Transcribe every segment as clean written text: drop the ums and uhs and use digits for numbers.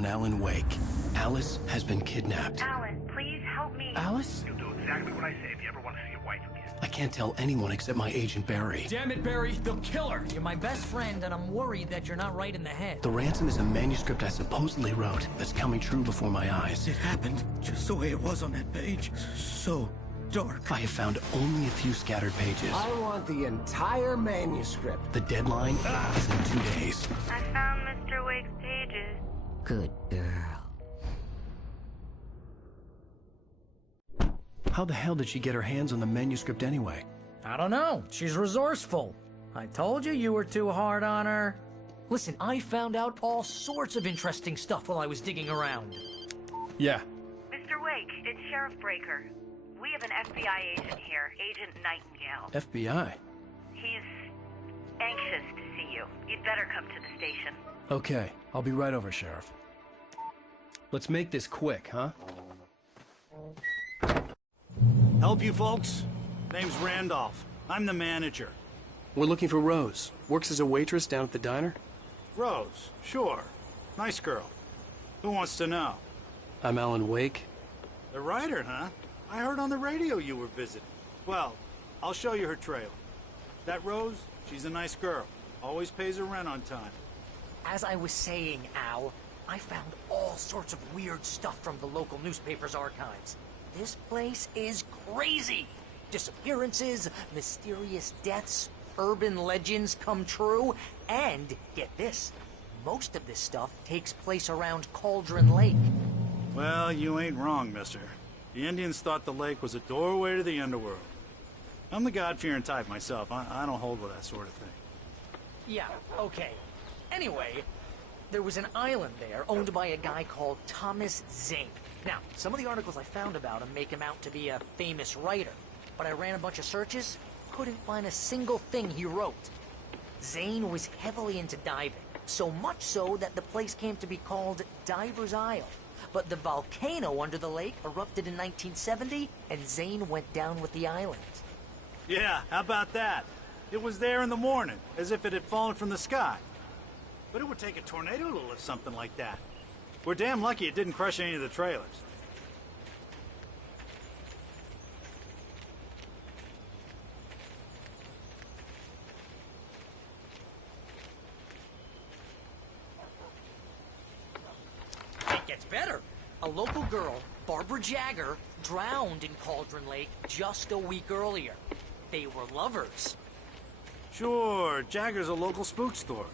on Alan Wake. Alice has been kidnapped. Alan, please help me. Alice? You'll do exactly what I say if you ever want to see your wife again. I can't tell anyone except my agent Barry. Damn it, Barry, they'll kill her! You're my best friend, and I'm worried that you're not right in the head. The ransom is a manuscript I supposedly wrote that's coming true before my eyes. It happened just the way it was on that page. So dark. I have found only a few scattered pages. I want the entire manuscript. The deadline is in 2 days. I found Mr. Wake's pages. Good girl. How the hell did she get her hands on the manuscript anyway? I don't know. She's resourceful. I told you you were too hard on her. Listen, I found out all sorts of interesting stuff while I was digging around. Yeah. Mr. Wake, it's Sheriff Breaker. We have an FBI agent here, Agent Nightingale. FBI? He's anxious to see you. You'd better come to the station. Okay, I'll be right over, Sheriff. Let's make this quick, huh? Help you folks? Name's Randolph. I'm the manager. We're looking for Rose. Works as a waitress down at the diner. Rose, sure. Nice girl. Who wants to know? I'm Alan Wake. The writer, huh? I heard on the radio you were visiting. Well, I'll show you her trailer. That Rose, she's a nice girl. Always pays her rent on time. As I was saying, Al, I found all sorts of weird stuff from the local newspaper's archives. This place is crazy. Disappearances, mysterious deaths, urban legends come true, and get this, most of this stuff takes place around Cauldron Lake. Well, you ain't wrong, mister. The Indians thought the lake was a doorway to the underworld. I'm the God-fearing type myself. I don't hold with that sort of thing. Yeah, okay. Anyway, there was an island there owned by a guy called Thomas Zane. Now, some of the articles I found about him make him out to be a famous writer, but I ran a bunch of searches, couldn't find a single thing he wrote. Zane was heavily into diving, so much so that the place came to be called Diver's Isle. But the volcano under the lake erupted in 1970, and Zane went down with the island. Yeah, how about that? It was there in the morning, as if it had fallen from the sky. But it would take a tornado to lift something like that. We're damn lucky it didn't crush any of the trailers. It gets better. A local girl, Barbara Jagger, drowned in Cauldron Lake just a week earlier. They were lovers. Sure, Jagger's a local spook story.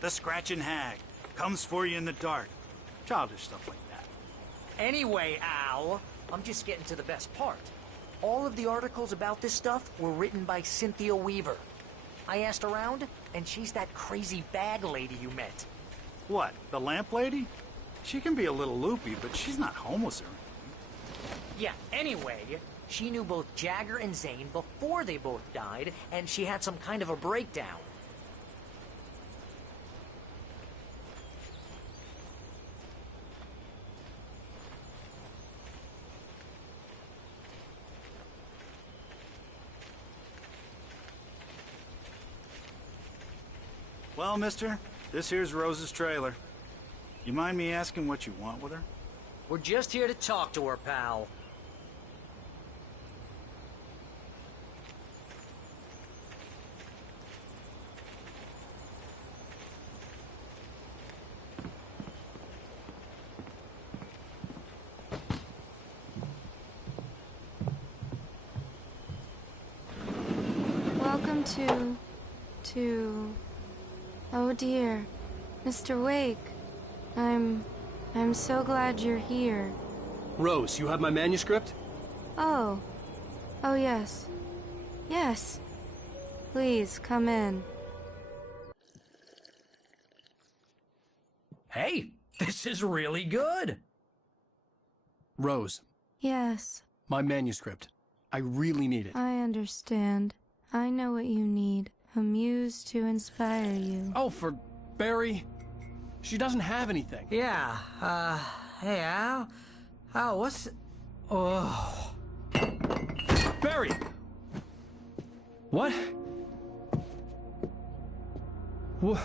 The Scratching Hag. Comes for you in the dark. Childish stuff like that. Anyway, Al, I'm just getting to the best part. All of the articles about this stuff were written by Cynthia Weaver. I asked around, and she's that crazy bag lady you met. What, the lamp lady? She can be a little loopy, but she's not homeless or anything. Yeah, anyway, she knew both Jagger and Zane before they both died, and she had some kind of a breakdown. Well, mister, this here's Rose's trailer. You mind me asking what you want with her? We're just here to talk to her, pal. Welcome to... Oh dear, Mr. Wake. I'm so glad you're here. Rose, you have my manuscript? Oh. Oh, yes. Yes. Please, come in. Hey, this is really good. Rose, Yes, my manuscript. I really need it. I understand. I know what you need. A muse to inspire you. Oh, for Barry. She doesn't have anything. Yeah, hey, Al? Al, what's... Oh... Barry! What? What?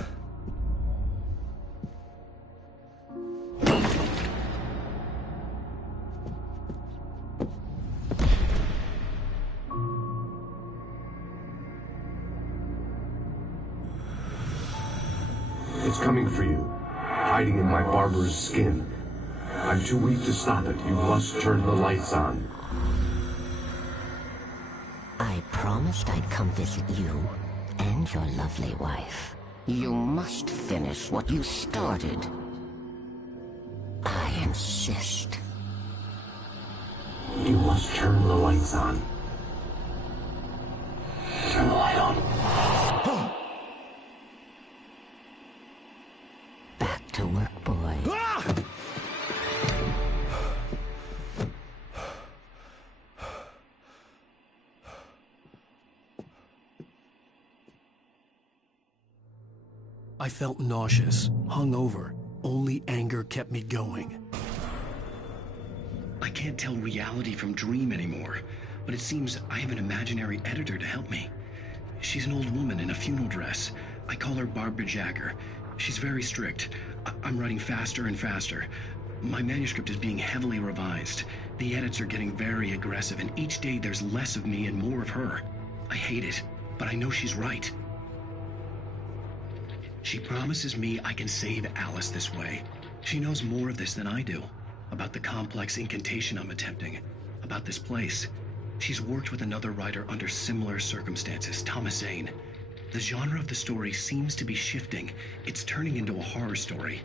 coming for you, hiding in my barber's skin. I'm too weak to stop it. You must turn the lights on. I promised I'd come visit you and your lovely wife. You must finish what you started. I insist. You must turn the lights on. Turn the light on. Back to work, boy. I felt nauseous, hungover. Only anger kept me going. I can't tell reality from dream anymore, but it seems I have an imaginary editor to help me. She's an old woman in a funeral dress. I call her Barbara Jagger. She's very strict. I'm writing faster and faster. My manuscript is being heavily revised. The edits are getting very aggressive, and each day there's less of me and more of her. I hate it, but I know she's right. She promises me I can save Alice this way. She knows more of this than I do. About the complex incantation I'm attempting. About this place. She's worked with another writer under similar circumstances, Thomas Zane. The genre of the story seems to be shifting. It's turning into a horror story.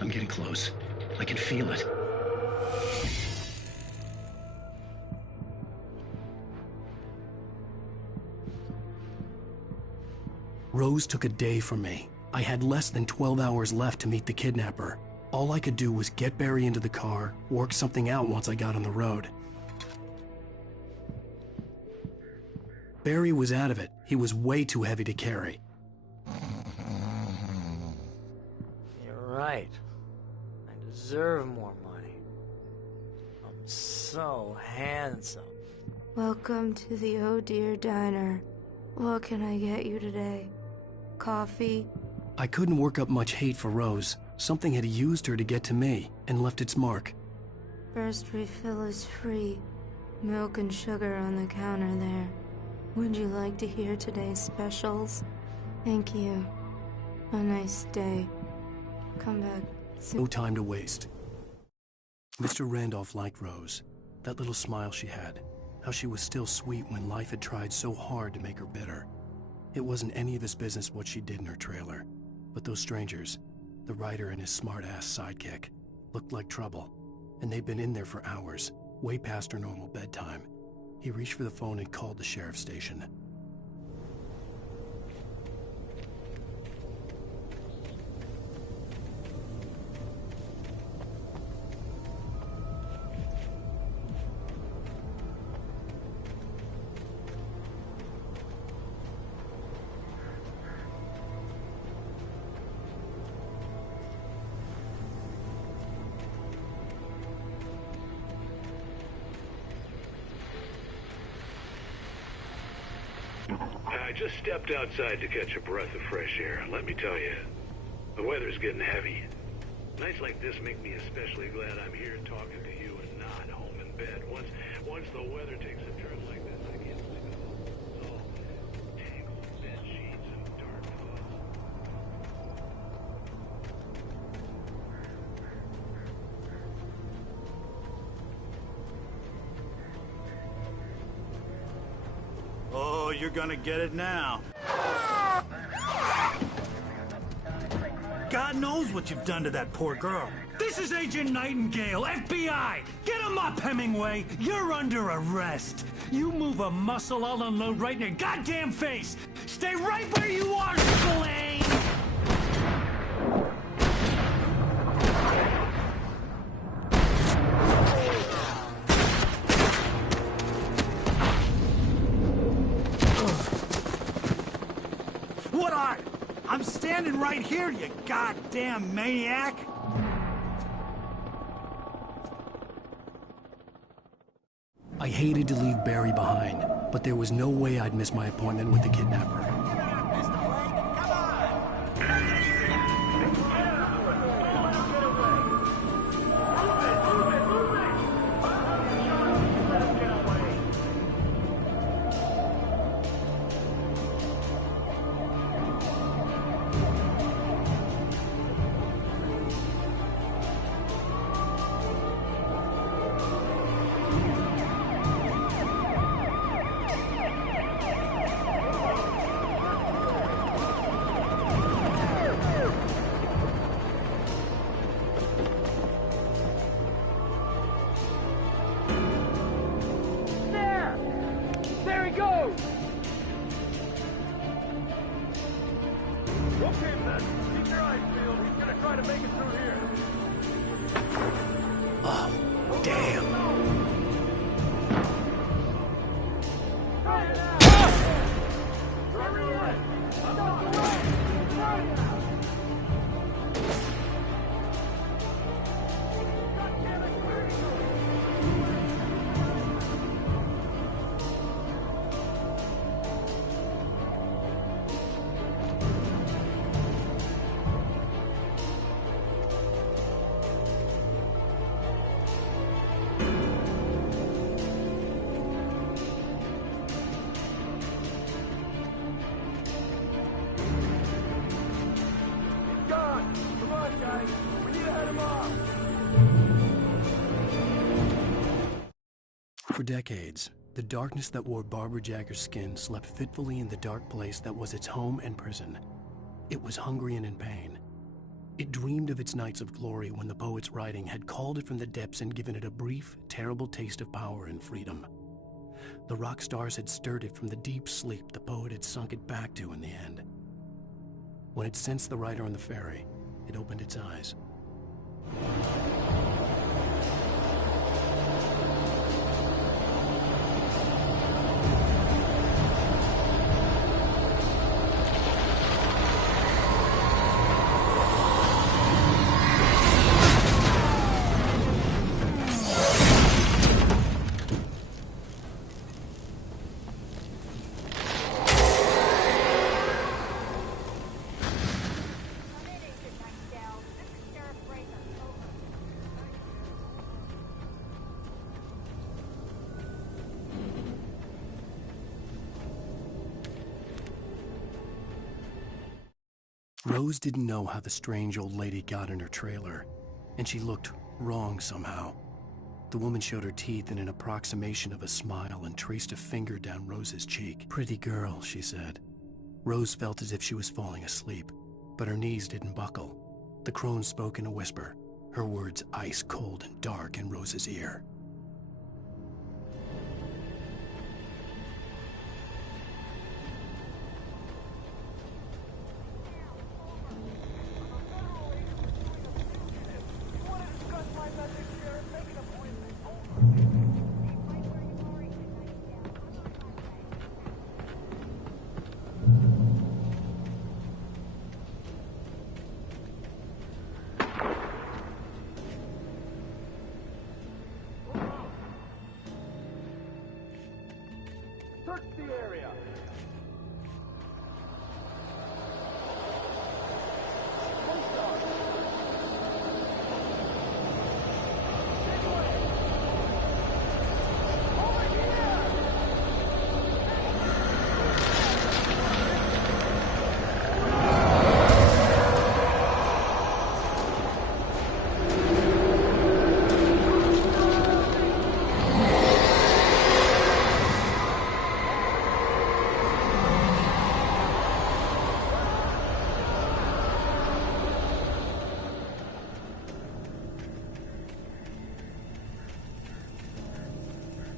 I'm getting close. I can feel it. Rose took a day from me. I had less than 12 hours left to meet the kidnapper. All I could do was get Barry into the car, work something out once I got on the road. Barry was out of it. He was way too heavy to carry. You're right. I deserve more money. I'm so handsome. Welcome to the Oh Dear Diner. What can I get you today? Coffee? I couldn't work up much hate for Rose. Something had used her to get to me and left its mark. First refill is free. Milk and sugar on the counter there. Would you like to hear today's specials? Thank you. A nice day. Come back soon. No time to waste. Mr. Randolph liked Rose. That little smile she had. How she was still sweet when life had tried so hard to make her bitter. It wasn't any of his business what she did in her trailer. But those strangers, the writer and his smart-ass sidekick, looked like trouble. And they'd been in there for hours, way past her normal bedtime. He reached for the phone and called the sheriff's station. I just stepped outside to catch a breath of fresh air. Let me tell you, the weather's getting heavy. Nights like this make me especially glad I'm here talking to you and not home in bed. Once the weather takes a turn like this, I can't sleep at all. It's all tangled bed sheets and dark thoughts. Oh, you're gonna get it now. God knows what you've done to that poor girl. This is Agent Nightingale, FBI! Get him up, Hemingway! You're under arrest! You move a muscle, I'll unload right in your goddamn face! Stay right where you are, Spillane! What are? I'm standing right here, you goddamn maniac! I hated to leave Barry behind, but there was no way I'd miss my appointment with the kidnapper. For decades, the darkness that wore Barbara Jagger's skin slept fitfully in the dark place that was its home and prison. It was hungry and in pain. It dreamed of its nights of glory when the poet's writing had called it from the depths and given it a brief, terrible taste of power and freedom. The rock stars had stirred it from the deep sleep the poet had sunk it back to in the end. When it sensed the writer on the ferry, it opened its eyes. Rose didn't know how the strange old lady got in her trailer, and she looked wrong somehow. The woman showed her teeth in an approximation of a smile and traced a finger down Rose's cheek. "Pretty girl," she said. Rose felt as if she was falling asleep, but her knees didn't buckle. The crone spoke in a whisper, her words ice cold and dark in Rose's ear. Search the area!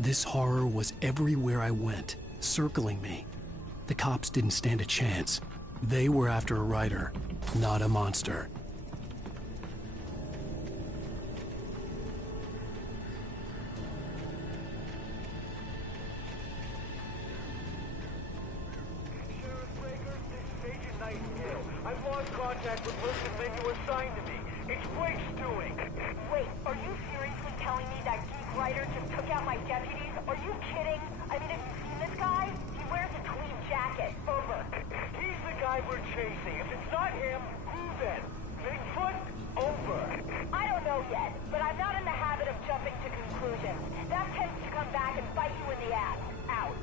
This horror was everywhere I went, circling me. The cops didn't stand a chance. They were after a writer, not a monster. Sheriff Breaker, this is Agent Nightingale. I've lost contact with person men you assigned to me. It's Blake's doing. Wait, are you seriously telling me that geek writer just took out my deputies? Are you kidding? I mean, have you seen this guy? He wears a tweed jacket. Over. He's the guy we're chasing. If it's not him, who then? Bigfoot? Over. I don't know yet, but I'm not in the habit of jumping to conclusions. That tends to come back and bite you in the ass. Out.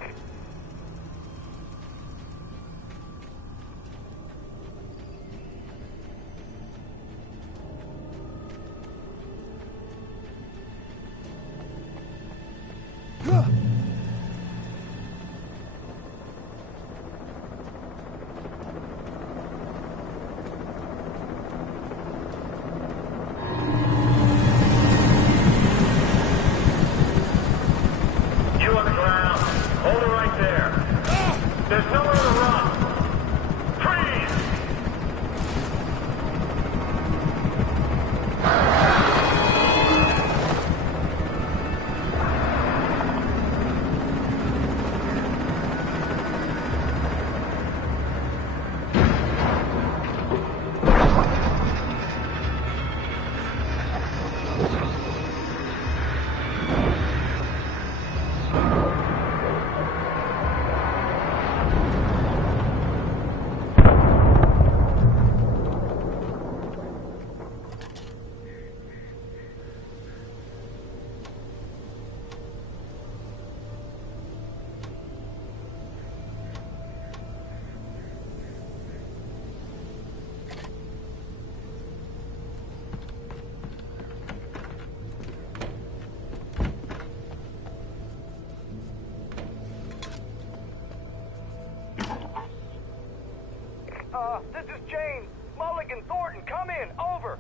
This is James. Mulligan, Thornton, come in. Over.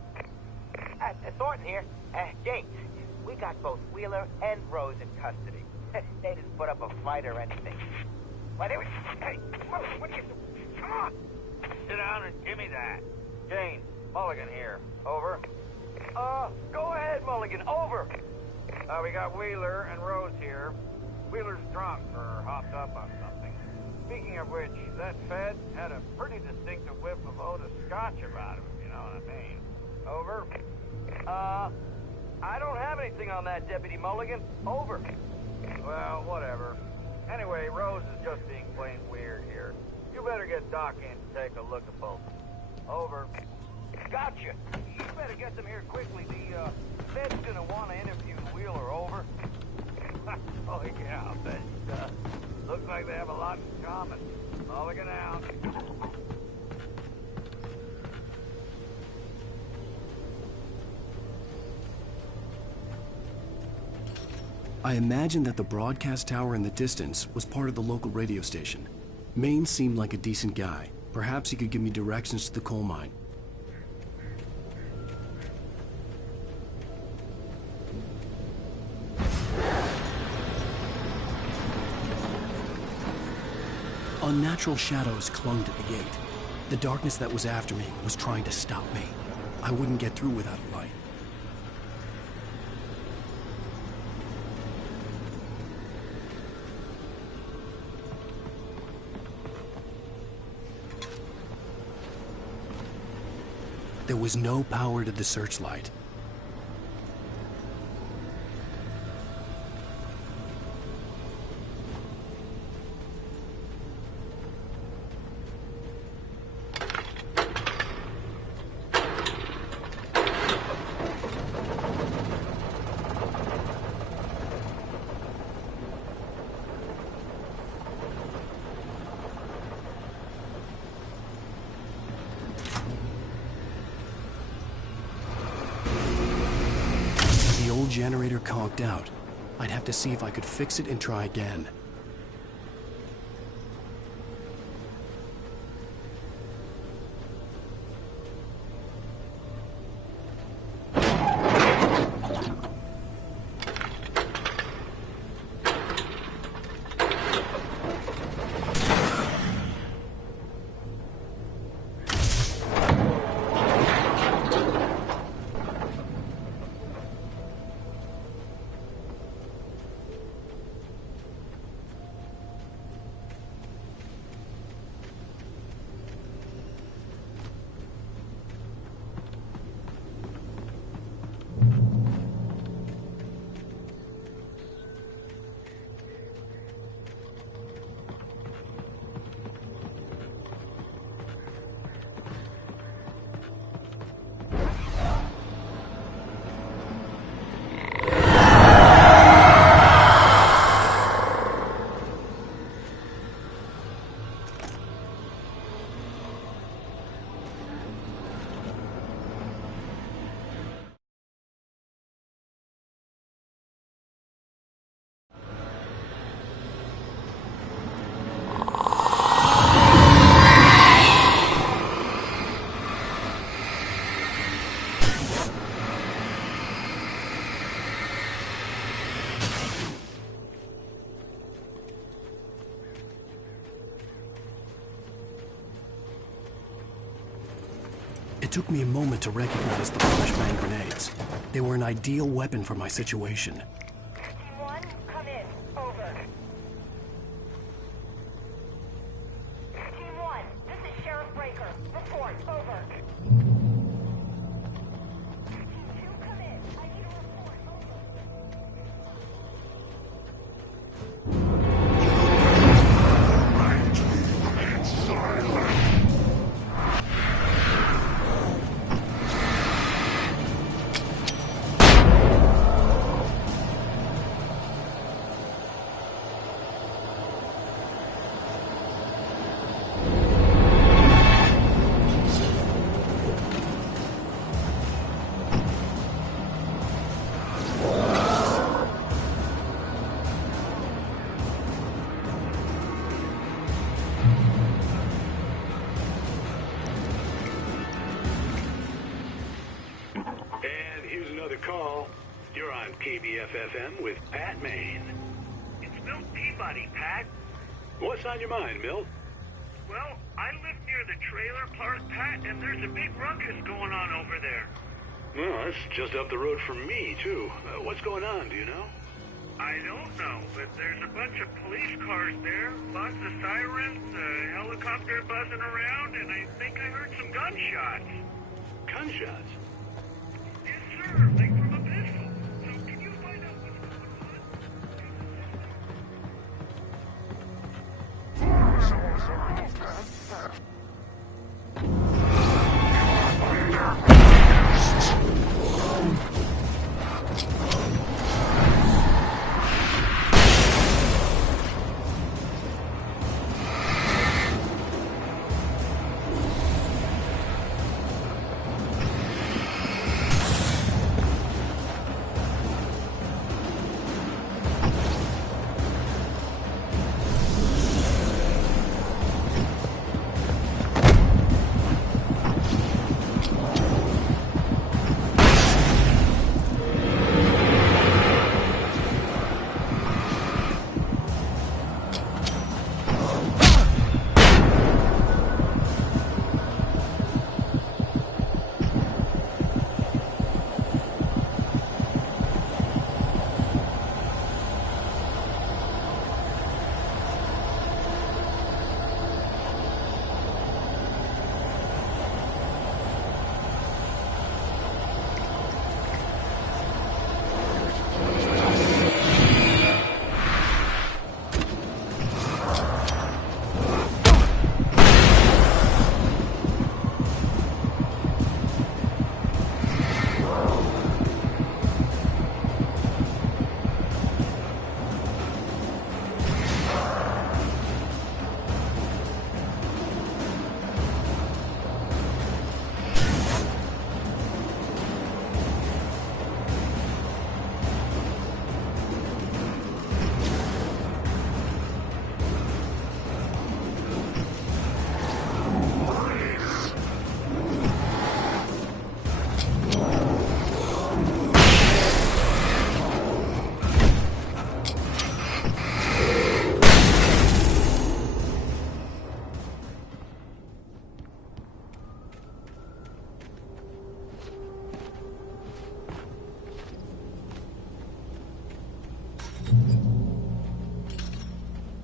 Thornton here. James, we got both Wheeler and Rose in custody. They didn't put up a fight or anything. Why, they were... Hey, what you... Come on! Sit down and give me that. James, Mulligan here. Over. Go ahead, Mulligan. Over. We got Wheeler and Rose here. Wheeler's drunk or hopped up on something. Speaking of which, that Fed had a pretty distinctive whiff of Otis Scotch about him, if you know what I mean. Over. I don't have anything on that, Deputy Mulligan. Over. Well, whatever. Anyway, Rose is just being plain weird here. You better get Doc in to take a look at both. Over. Gotcha. You better get them here quickly. The Fed's gonna want to interview Wheeler. Over. Oh, yeah, I'll bet. Looks like they have a lot in common. Mulligan out. I imagined that the broadcast tower in the distance was part of the local radio station. Maine seemed like a decent guy. Perhaps he could give me directions to the coal mine. Unnatural shadows clung to the gate. The darkness that was after me was trying to stop me. I wouldn't get through without a light. There was no power to the searchlight. Generator conked out. I'd have to see if I could fix it and try again. It took me a moment to recognize the flashbang grenades. They were an ideal weapon for my situation. Team 1, come in. Over. Team 1, this is Sheriff Breaker. Report. Over. Team 2, come in. I need a report. You're on KBFFM with Pat Maine. It's Milt Peabody, Pat. What's on your mind, Milt? Well, I live near the trailer park, Pat, and there's a big ruckus going on over there. Well, that's just up the road from me, too. What's going on, do you know? I don't know, but there's a bunch of police cars there, lots of sirens, a helicopter buzzing around, and I think I heard some gunshots. Gunshots? Yes, sir, like from a pistol. So can you find out what's going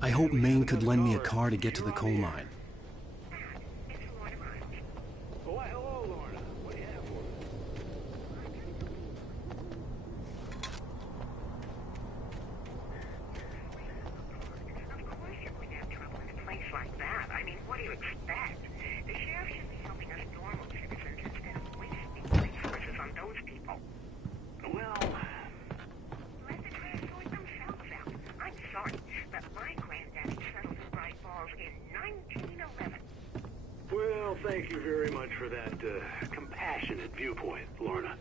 I hope Maine could lend me a car to get to the coal mine. Why, hello, Lorna. What do you have for Of course you're going to have trouble in a place like that. I mean, what do you expect? The sheriff should be helping us normal citizens instead of wasting resources on those people. Well, let the trash sort themselves out. I'm sorry, but my granddaddy settled in Bright Falls in 1911. well, thank you very much for that compassionate viewpoint, Lorna.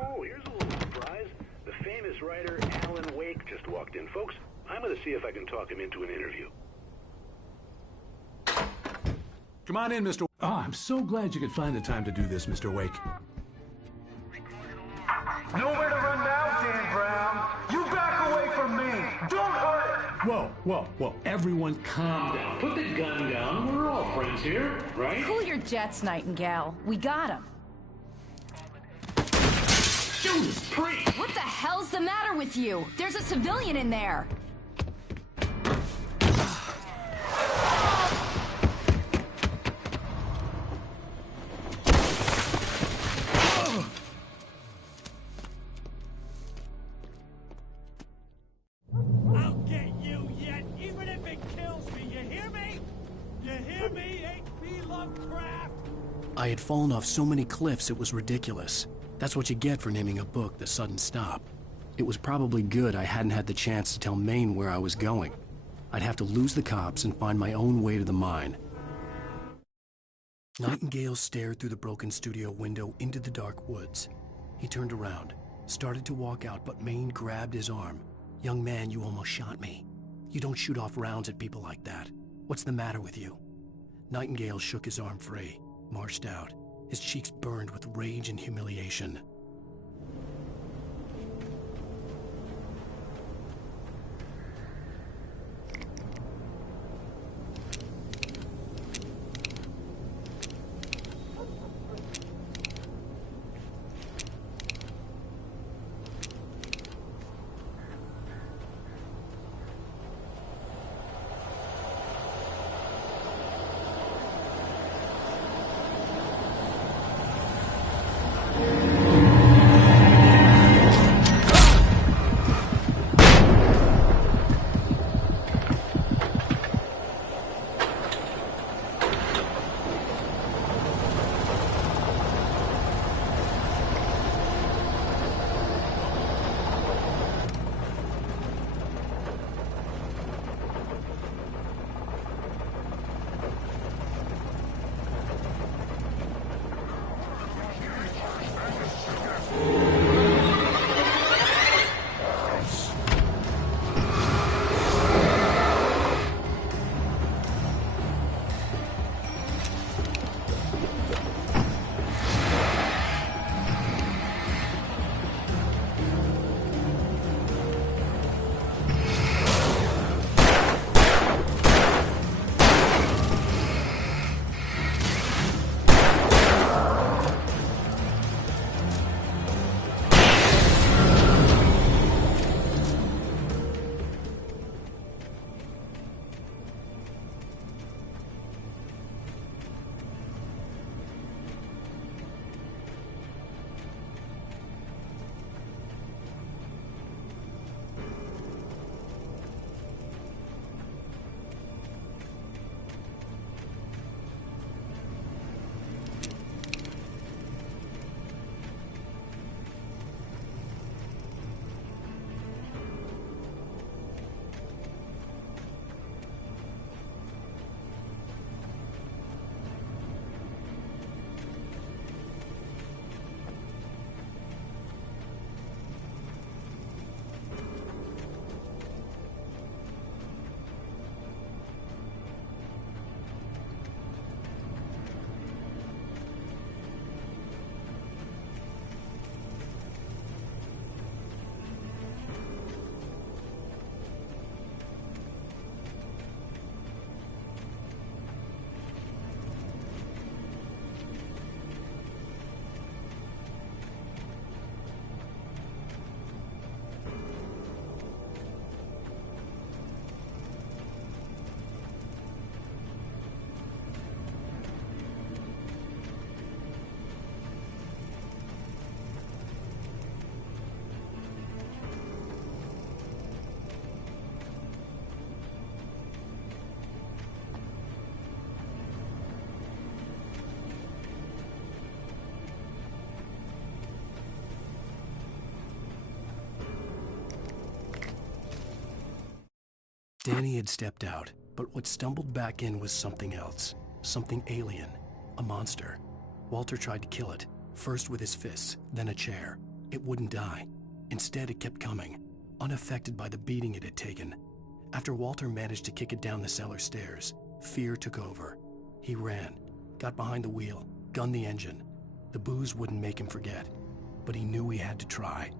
Oh, here's a little surprise. The famous writer Alan Wake just walked in. Folks, I'm going to see if I can talk him into an interview. Come on in, Mr. Oh, I'm so glad you could find the time to do this, Mr. Wake. Nowhere to run now, Dan Brown. You back away from me. Don't hurt. Whoa, whoa, whoa. Everyone calm down. Put the gun down. We're all friends here, right? Cool your jets, Nightingale. We got him. Judas Priest! What the hell's the matter with you? There's a civilian in there. I'll get you yet, even if it kills me. You hear me? You hear me, H.P. Lovecraft? I had fallen off so many cliffs it was ridiculous. That's what you get for naming a book The Sudden Stop. It was probably good I hadn't had the chance to tell Maine where I was going. I'd have to lose the cops and find my own way to the mine. Nightingale stared through the broken studio window into the dark woods. He turned around, started to walk out, but Maine grabbed his arm. "Young man, you almost shot me. You don't shoot off rounds at people like that. What's the matter with you?" Nightingale shook his arm free, marched out. His cheeks burned with rage and humiliation. Danny had stepped out, but what stumbled back in was something else. Something alien. A monster. Walter tried to kill it, first with his fists, then a chair. It wouldn't die. Instead, it kept coming, unaffected by the beating it had taken. After Walter managed to kick it down the cellar stairs, fear took over. He ran, got behind the wheel, gunned the engine. The booze wouldn't make him forget, but he knew he had to try.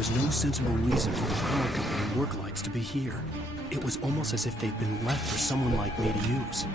was no sensible reason for the power company work lights to be here. It was almost as if they'd been left for someone like me to use.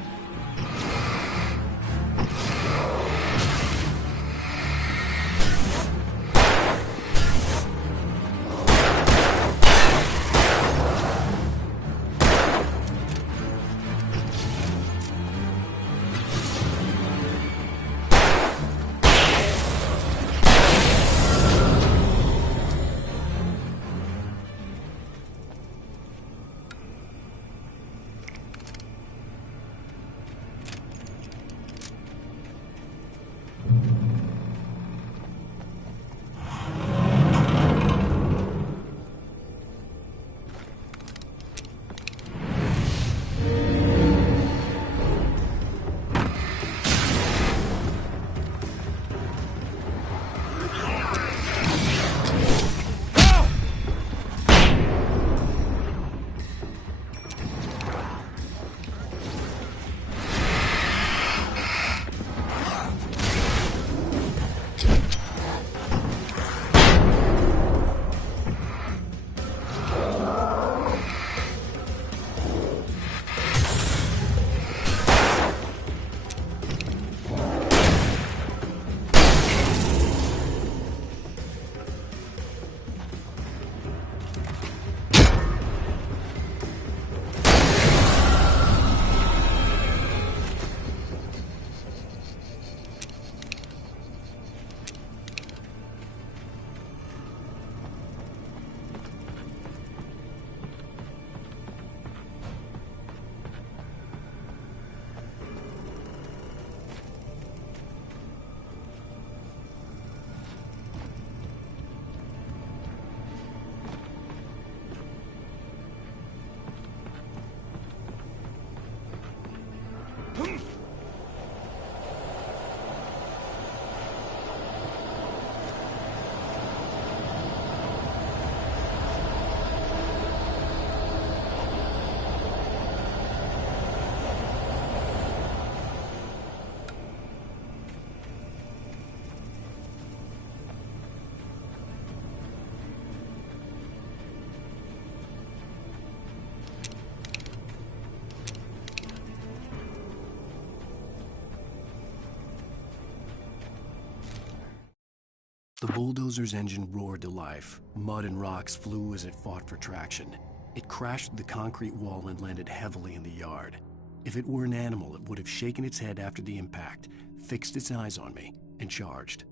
bulldozer's engine roared to life. Mud and rocks flew as it fought for traction. It crashed through the concrete wall and landed heavily in the yard. If it were an animal, it would have shaken its head after the impact, fixed its eyes on me, and charged.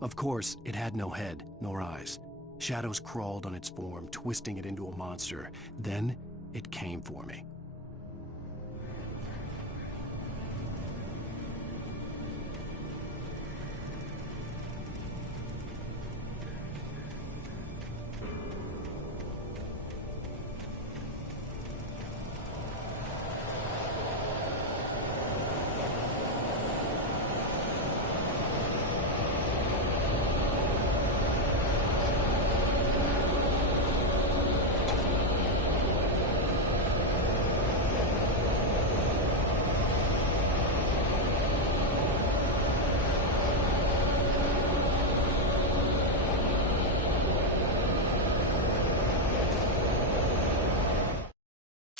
Of course, it had no head, nor eyes. Shadows crawled on its form, twisting it into a monster. Then, it came for me.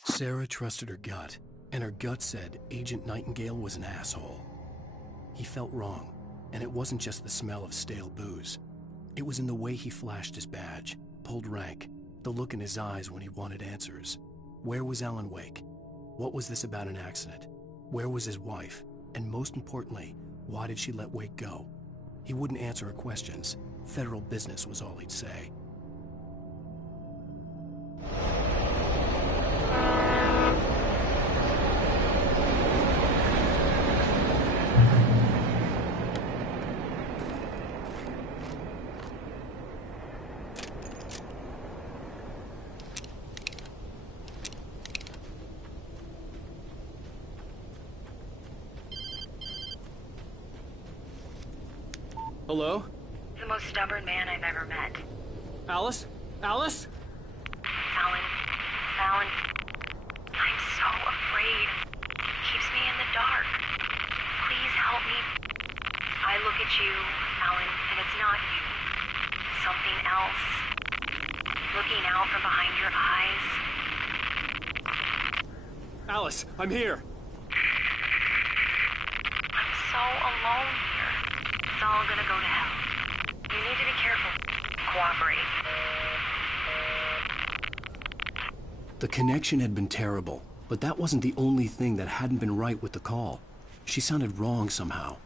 Sarah trusted her gut, and her gut said Agent Nightingale was an asshole. He felt wrong, and it wasn't just the smell of stale booze. It was in the way he flashed his badge, pulled rank, the look in his eyes when he wanted answers. Where was Alan Wake? What was this about an accident? Where was his wife? And most importantly, why did she let Wake go? He wouldn't answer her questions. Federal business was all he'd say. Hello? The most stubborn man I've ever met. Alice? Alice? Alan. Alan. I'm so afraid. Keeps me in the dark. Please help me. I look at you, Alan, and it's not you. Something else. Looking out from behind your eyes. Alice, I'm here. I'm so alone here. It's all gonna go to hell. You need to be careful. Cooperate. The connection had been terrible, but that wasn't the only thing that hadn't been right with the call. She sounded wrong somehow,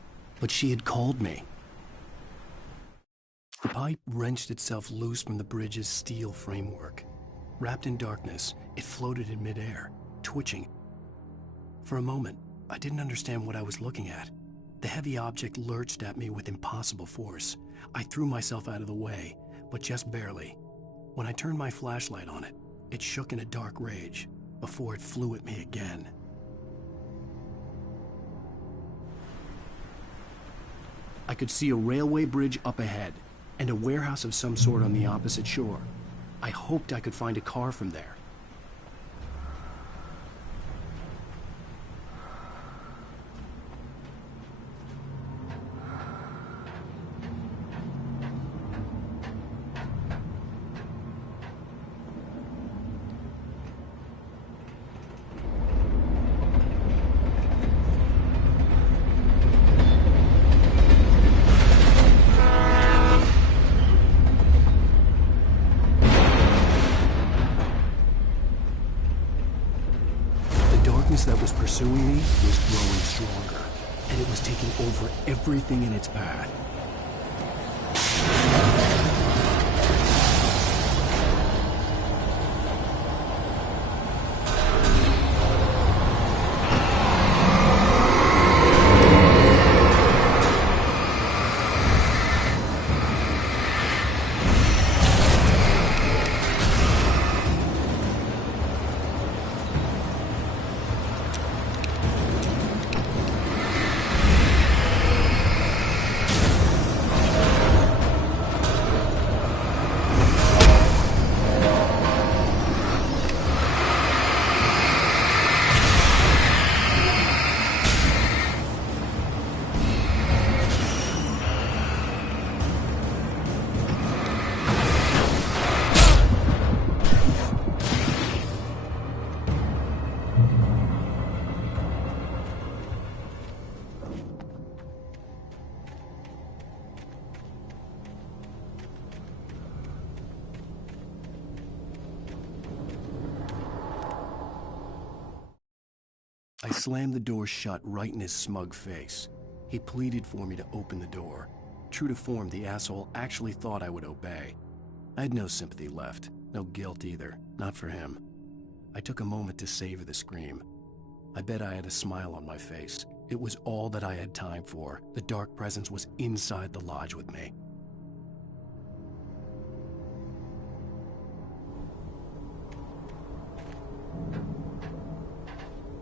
but she had called me. The pipe wrenched itself loose from the bridge's steel framework. Wrapped in darkness, it floated in midair, twitching. For a moment, I didn't understand what I was looking at. The heavy object lurched at me with impossible force. I threw myself out of the way, but just barely. When I turned my flashlight on it, it shook in a dark rage before it flew at me again. I could see a railway bridge up ahead and a warehouse of some sort on the opposite shore. I hoped I could find a car from there. That was pursuing me was growing stronger, and it was taking over everything in its path. slammed the door shut right in his smug face. He pleaded for me to open the door. True to form, the asshole actually thought I would obey. I had no sympathy left, no guilt either, not for him. I took a moment to savor the scream. I bet I had a smile on my face. It was all that I had time for. The dark presence was inside the lodge with me.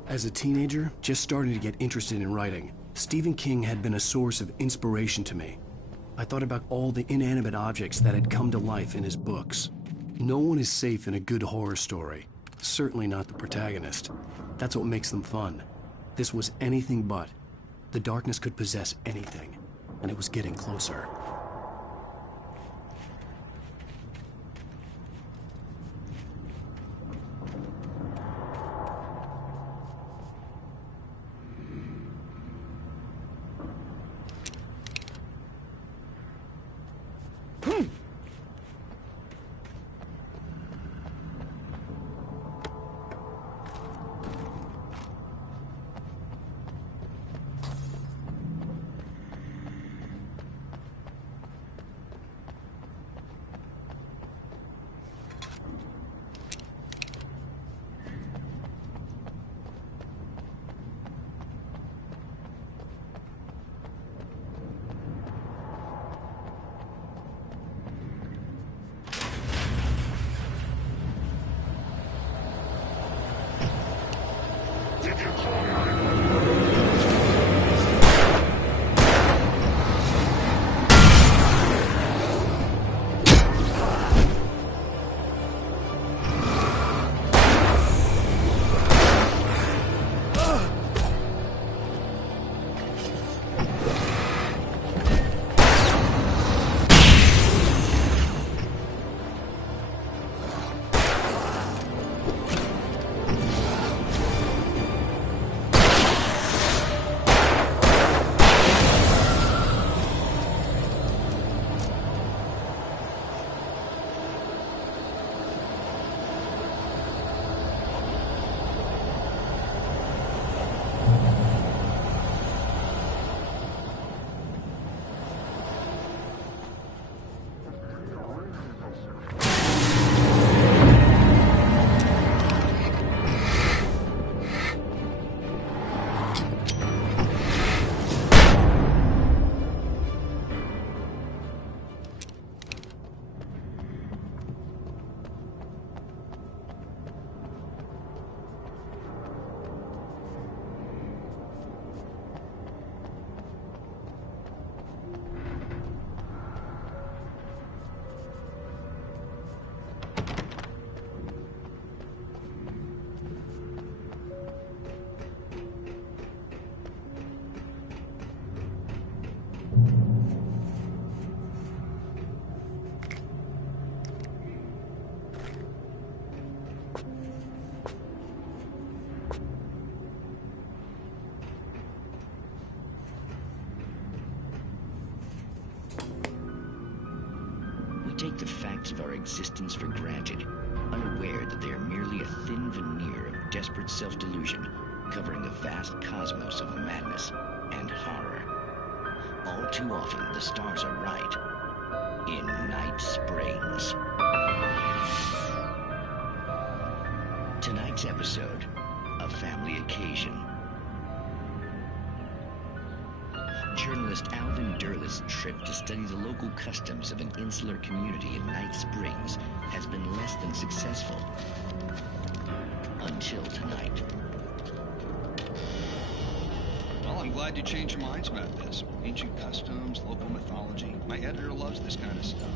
As a teenager, just starting to get interested in writing, Stephen King had been a source of inspiration to me. I thought about all the inanimate objects that had come to life in his books. No one is safe in a good horror story. Certainly not the protagonist. That's what makes them fun. This was anything but. The darkness could possess anything, and it was getting closer. Take the facts of our existence for granted, unaware that they are merely a thin veneer of desperate self-delusion, covering the vast cosmos of madness and horror. All too often, the stars are right. In Night Springs. Tonight's episode, A Family Occasion. Journalist Alvin Derlis' trip to study the local customs of an insular community in Night Springs has been less than successful. Until tonight. Well, I'm glad you changed your minds about this. Ancient customs, local mythology. My editor loves this kind of stuff.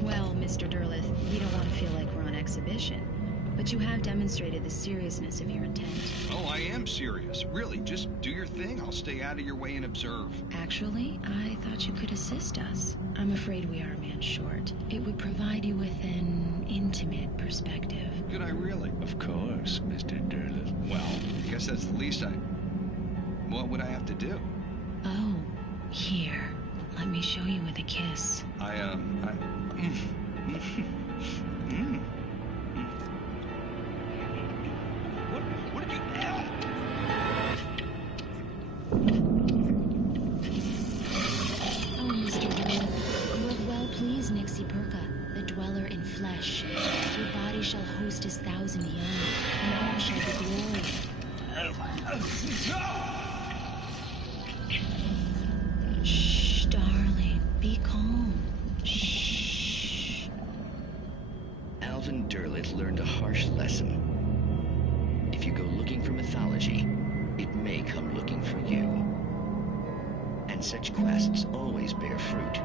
Well, Mr. Derlis, we don't want to feel like we're on exhibition. But you have demonstrated the seriousness of your intent. Oh, I am serious. Really, just do your thing. I'll stay out of your way and observe. Actually, I thought you could assist us. I'm afraid we are a man short. It would provide you with an intimate perspective. Could I really? Of course, Mr. Derlis. Well, I guess that's the least What would I have to do? Oh, here. Let me show you with a kiss. What did you... They shall host his 1,000 young, and all shall be glory. Shh, darling, be calm. Shh. Alvin Derleth learned a harsh lesson. If you go looking for mythology, it may come looking for you. And such quests always bear fruit.